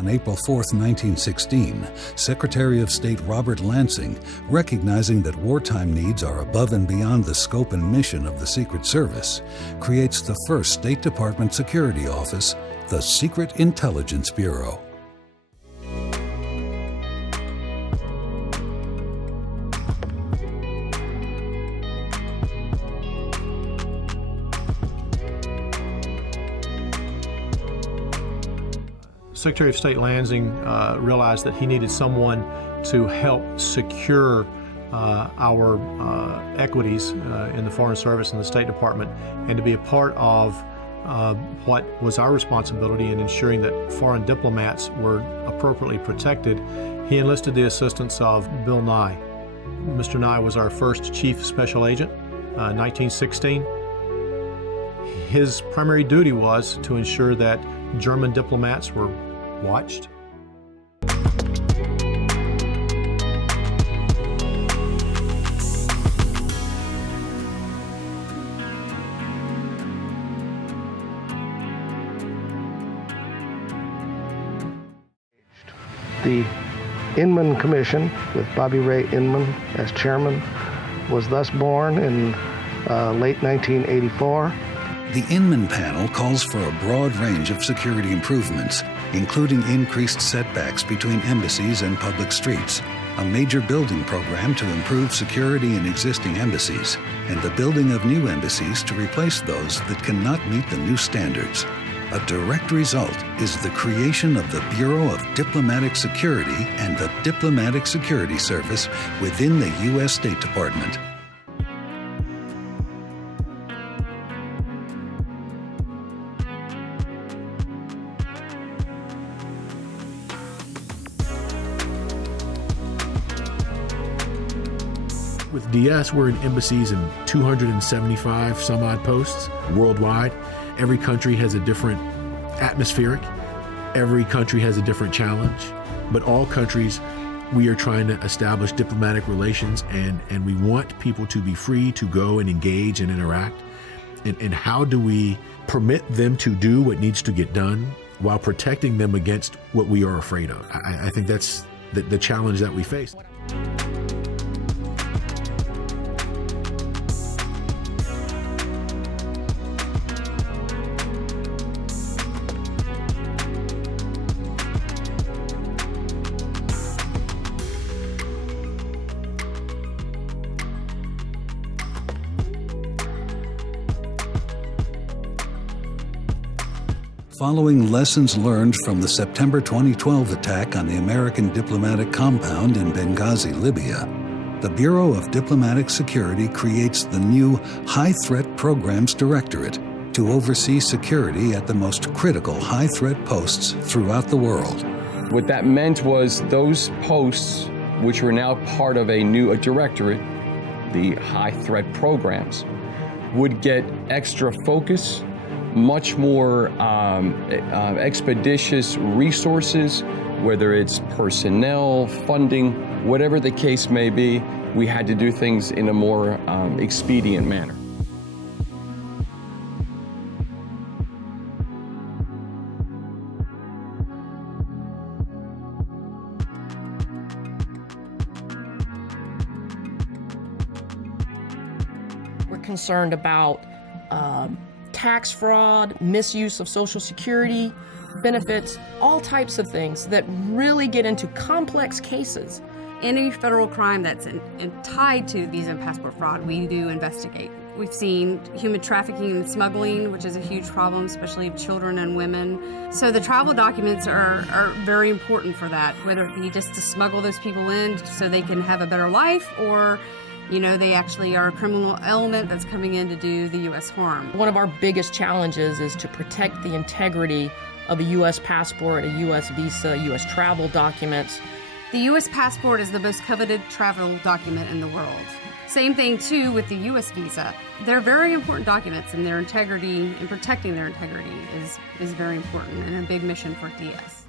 On April 4, 1916, Secretary of State Robert Lansing, recognizing that wartime needs are above and beyond the scope and mission of the Secret Service, creates the first State Department security office, the Secret Intelligence Bureau. Secretary of State Lansing realized that he needed someone to help secure our equities in the Foreign Service and the State Department, and to be a part of what was our responsibility in ensuring that foreign diplomats were appropriately protected. He enlisted the assistance of Bill Nye. Mr. Nye was our first Chief Special Agent, 1916. His primary duty was to ensure that German diplomats were watched. The Inman Commission, with Bobby Ray Inman as chairman, was thus born in late 1984. The Inman panel calls for a broad range of security improvements, including increased setbacks between embassies and public streets, a major building program to improve security in existing embassies, and the building of new embassies to replace those that cannot meet the new standards. A direct result is the creation of the Bureau of Diplomatic Security and the Diplomatic Security Service within the U.S. State Department. With DS, we're in embassies in 275 some odd posts worldwide. Every country has a different atmospheric. Every country has a different challenge. But all countries, we are trying to establish diplomatic relations, and we want people to be free to go and engage and interact. And how do we permit them to do what needs to get done while protecting them against what we are afraid of? I think that's the challenge that we face. Following lessons learned from the September 2012 attack on the American diplomatic compound in Benghazi, Libya, the Bureau of Diplomatic Security creates the new High Threat Programs Directorate to oversee security at the most critical high-threat posts throughout the world. What that meant was those posts, which were now part of a new directorate, the High Threat Programs, would get extra focus, much more expeditious resources, whether it's personnel, funding, whatever the case may be. We had to do things in a more expedient manner. We're concerned about tax fraud, misuse of Social Security benefits, all types of things that really get into complex cases. Any federal crime that's tied to visa and passport fraud, we do investigate. We've seen human trafficking and smuggling, which is a huge problem, especially of children and women. So the travel documents are very important for that, whether it be just to smuggle those people in so they can have a better life, or they actually are a criminal element that's coming in to do the U.S. harm. One of our biggest challenges is to protect the integrity of a U.S. passport, a U.S. visa, U.S. travel documents. The U.S. passport is the most coveted travel document in the world. Same thing, too, with the U.S. visa. They're very important documents, and their integrity and protecting their integrity is very important and a big mission for DS.